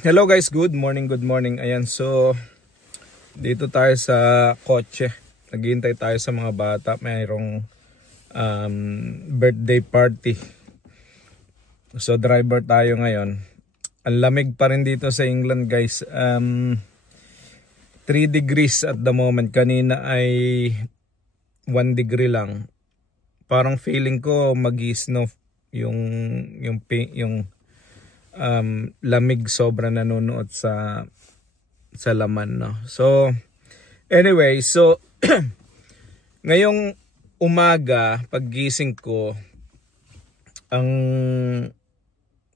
Hello guys, good morning, good morning. Ayan, so dito tayo sa kotse. Naghihintay tayo sa mga bata. Mayroong birthday party. So driver tayo ngayon. Ang lamig pa rin dito sa England guys. 3 degrees at the moment. Kanina ay 1 degree lang. Parang feeling ko mag-snow yung lamig sobra nanonood sa laman, no. So anyway, so ngayong umaga paggising ko, ang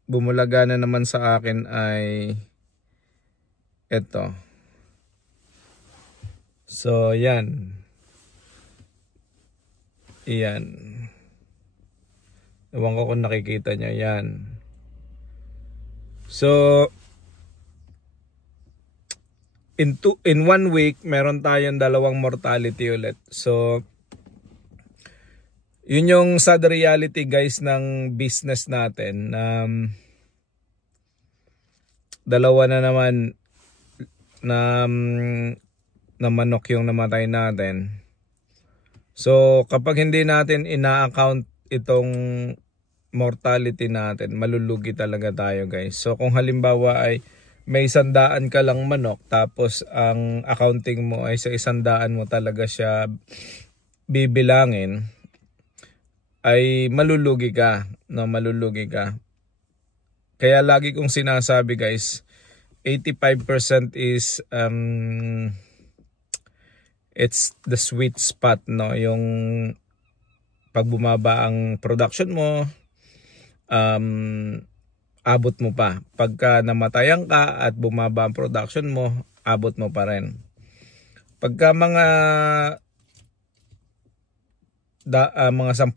bumulaga na naman sa akin ay eto. So yan. Iyan. Ewan ko kung nakikita nyo yan. So in 1 week meron tayong 2 mortality ulit. So yun yung sad reality guys ng business natin. 2 na naman na manok yung namatay natin. So kapag hindi natin ina-account itong mortality natin, malulugi talaga tayo guys. So kung halimbawa ay may 100 ka lang manok, tapos ang accounting mo ay sa 100 mo talaga siya bibilangin, ay malulugi ka, no? Malulugi ka. Kaya lagi kong sinasabi guys, 85% is it's the sweet spot, no? Yung pag bumaba ang production mo, abot mo pa. Pagka namatayan ka at bumaba ang production mo, abot mo pa rin. Pagka mga 10,000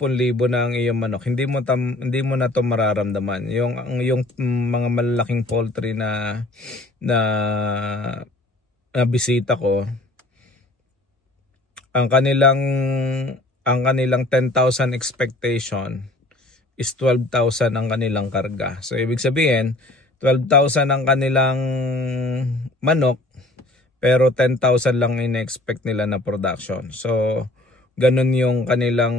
na ang iyong manok, hindi mo na to mararamdaman. Yung mga malalaking poultry na bisita ko, ang kanilang 10,000 expectation is 12,000 ang kanilang karga. So ibig sabihin, 12,000 ang kanilang manok, pero 10,000 lang in-expect nila na production. So ganun yung kanilang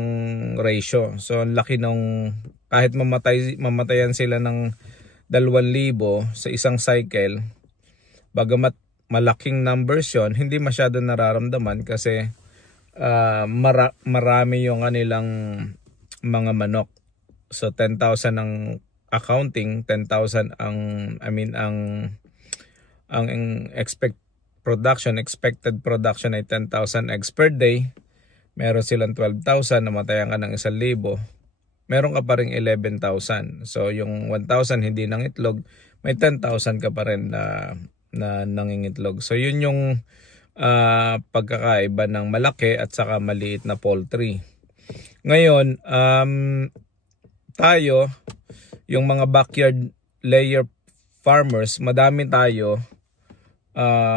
ratio. So ang laki nung, kahit mamatayan sila ng 2,000 sa isang cycle, bagamat malaking numbers yon, hindi masyado nararamdaman kasi marami yung kanilang mga manok. So 10,000 ang accounting, 10,000 ang expected production ay 10,000 eggs per day. Meron silang 12,000, namatayan ka ng 1,000, meron ka pa ring 11,000. So yung 1,000 hindi nang itlog, may 10,000 ka pa rin na nangingitlog. So yun yung pagkakaiba ng malaki at saka maliit na poultry. Ngayon, tayo, yung mga backyard layer farmers, madami tayo.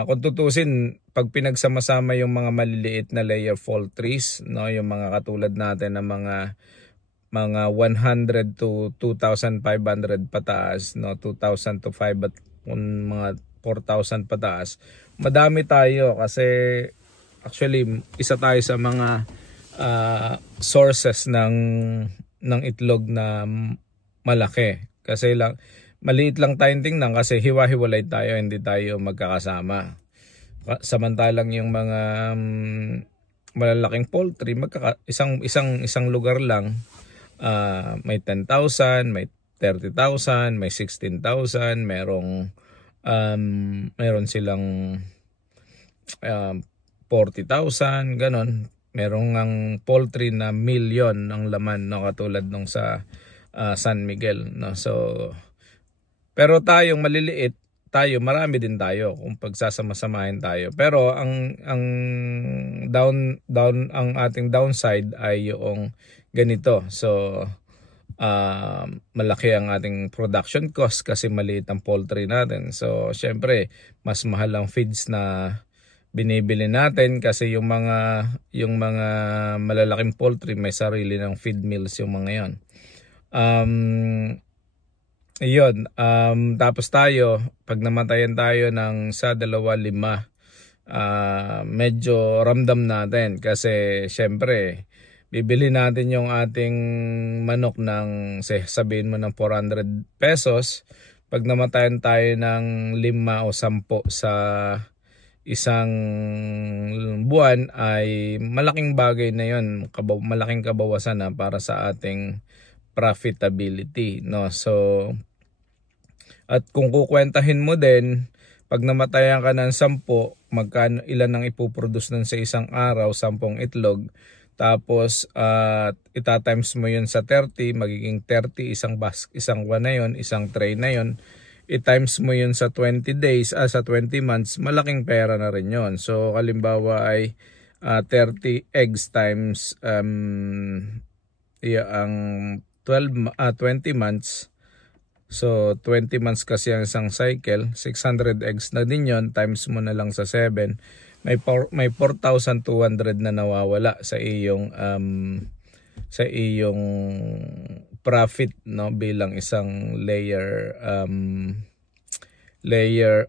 Kung tutusin, pag pinagsama-sama yung mga maliliit na layer poultries, no, yung mga katulad natin ng mga 100 to 2,500 pataas, no, 2,000 to 5 at mga 4,000 pataas, madami tayo kasi actually isa tayo sa mga sources ng itlog na malaki. Kasi maliit lang tayong tingnan kasi hiwa-hiwalay tayo, hindi tayo magkakasama. Samantalang yung mga malalaking poultry, isang lugar lang, may 10,000, may 30,000, may 16,000, meron silang 40,000, ganon. Merong ang poultry na milyon ang laman, no, katulad nung sa San Miguel, no. So pero tayong maliliit, marami din tayo kung pagsasama-samahin tayo. Pero ang ating downside ay yung ganito. So malaki ang ating production cost kasi maliit ang poultry natin. So syempre mas mahal ang feeds na binibili natin kasi yung mga malalaking poultry may sarili ng feed mills yung mga yon. Ayun, tapos tayo, pag namatayan tayo ng sa 2, 5, medyo ramdam natin kasi syempre bibili natin yung ating manok ng sabihin mo ng 400 pesos. Pag namatayan tayo ng 5 o 10 sa isang buwan ay malaking bagay na yun, malaking kabawasan na para sa ating profitability, no? So at kung kukwentahin mo din, pag namatayan ka ng 10, ilan ang ipoproduce nun sa isang araw, 10 itlog. Tapos itatimes mo yun sa 30, magiging 30, isang buwan na yun, isang tray na yun. I-times mo yun sa 20 days, sa 20 months, malaking pera na rin yun. So halimbawa ay 30 eggs times ang 20 months. So 20 months kasi ang isang cycle, 600 eggs na din yon, times mo na lang sa 7. May 4,200 na nawawala sa iyong profit, no, bilang isang layer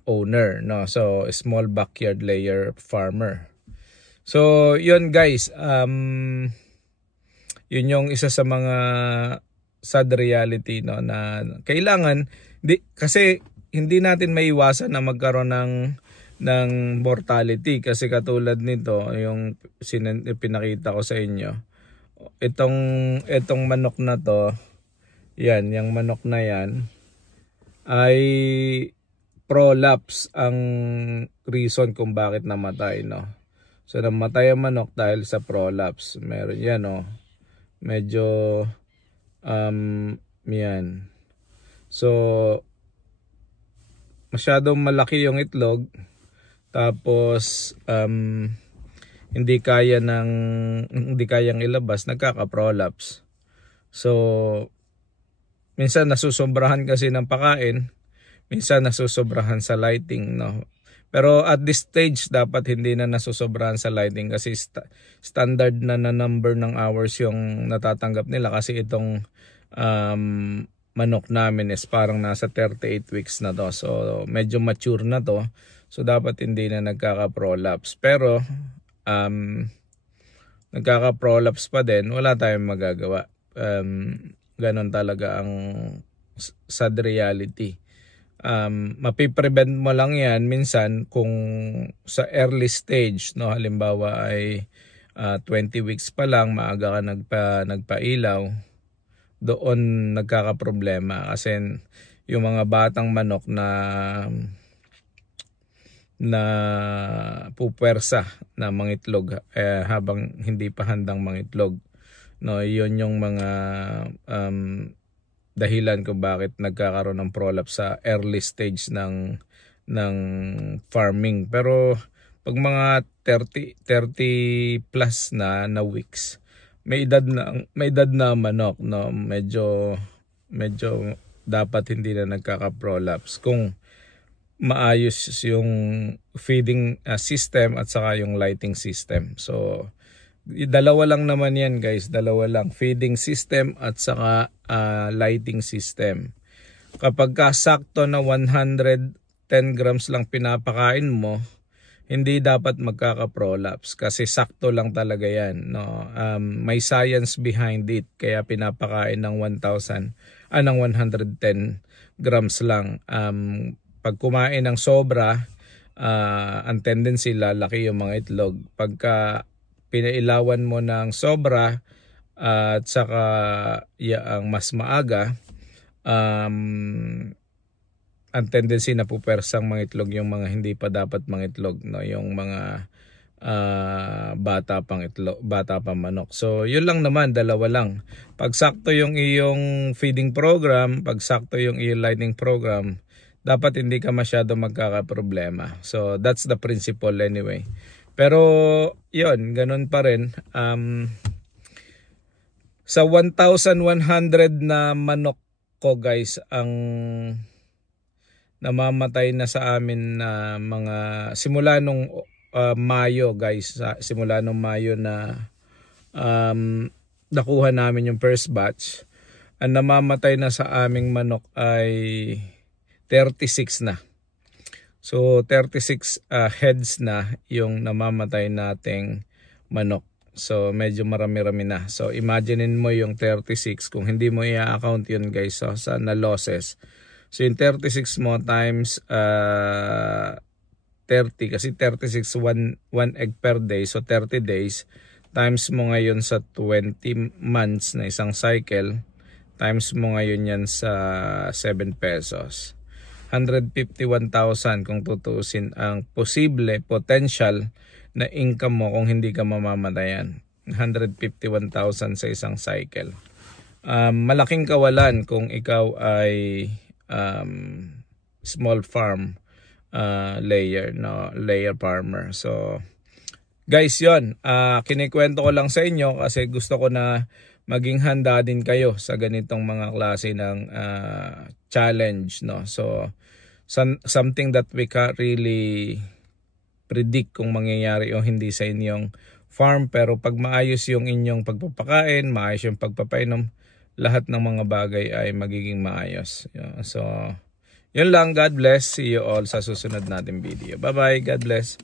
owner, no. So small backyard layer farmer. So yun guys, yun yung isa sa mga sad reality, no, na kailangan kasi hindi natin maiwasan na magkaroon ng mortality kasi katulad nito yung pinakita ko sa inyo, itong manok na to, yan, yung manok na yan ay prolapse ang reason kung bakit namatay, no. So namatay ang manok dahil sa prolapse. Meron yan, no, medyo yan. So masyadong malaki yung itlog, tapos hindi kayang ilabas, nagkaka-prolapse. So minsan nasusobrahan kasi ng pakain, minsan nasusobrahan sa lighting, no. Pero at this stage dapat hindi na nasusobrahan sa lighting kasi standard na number ng hours yung natatanggap nila kasi itong manok namin is parang nasa 38 weeks na to. So medyo mature na to. So dapat hindi na nagkaka-prolapse. Pero nagkaka-prolapse pa din, wala tayong magagawa. Ganon talaga ang sad reality. Mapiprevent mo lang yan minsan kung sa early stage, no, halimbawa ay 20 weeks pa lang, maaga ka nagpailaw, doon nagkakaproblema kasi yung mga batang manok na pupersa na mangitlog habang hindi pa handang mangitlog, no, yun yung mga dahilan kung bakit nagkakaroon ng prolapse sa early stage ng farming. Pero pag mga 30 plus na weeks, may edad na manok, no, medyo dapat hindi na nagkaka-prolapse kung maayos yung feeding system at saka yung lighting system. So dalawa lang naman yan guys, dalawa lang, feeding system at saka lighting system. Kapag sakto na 110 grams lang pinapakain mo, hindi dapat magkaka-prolapse kasi sakto lang talaga yan, no. May science behind it, kaya pinapakain ng 110 grams lang. Pag kumain ng sobra, ang tendency lalaki yung mga itlog. Pagka pinailawan mo ng sobra at saka ang mas maaga, ang tendency na pupersang mga itlog yung mga hindi pa dapat mangitlog, no, yung mga bata pang manok. So yun lang naman, dalawa lang. Pag sakto yung iyong feeding program, pag sakto yung iyong lighting program, dapat hindi ka masyado magkakaproblema. So that's the principle anyway. Pero yun, ganun pa rin. Sa 1,100 na manok ko guys, ang namamatay na sa amin na mga simula nung Mayo guys, simula nung Mayo na nakuha namin yung first batch, ang namamatay na sa aming manok ay 36 na. So 36 heads na yung namamatay nating manok. So medyo marami-rami na. So imaginein mo yung 36 kung hindi mo i-account yun guys sa na losses. So yung 36 mo times 30 kasi 36 one egg per day. So 30 days times mo ngayon sa 20 months na isang cycle. Times mo ngayon yan sa 7 pesos. 151,000 kung tutusin ang potential na income mo kung hindi ka mamamatayan. 151,000 sa isang cycle. Malaking kawalan kung ikaw ay small farm layer farmer. So guys, yon kinikwento ko lang sa inyo kasi gusto ko na maging handa din kayo sa ganitong mga klase ng challenge, no? So something that we can't really predict kung mangyayari o hindi sa inyong farm, pero pag maayos yung inyong pagpapakain, maayos yung pagpapainom, lahat ng mga bagay ay magiging maayos. So yun lang. God bless. See you all sa susunod nating video. Bye bye. God bless.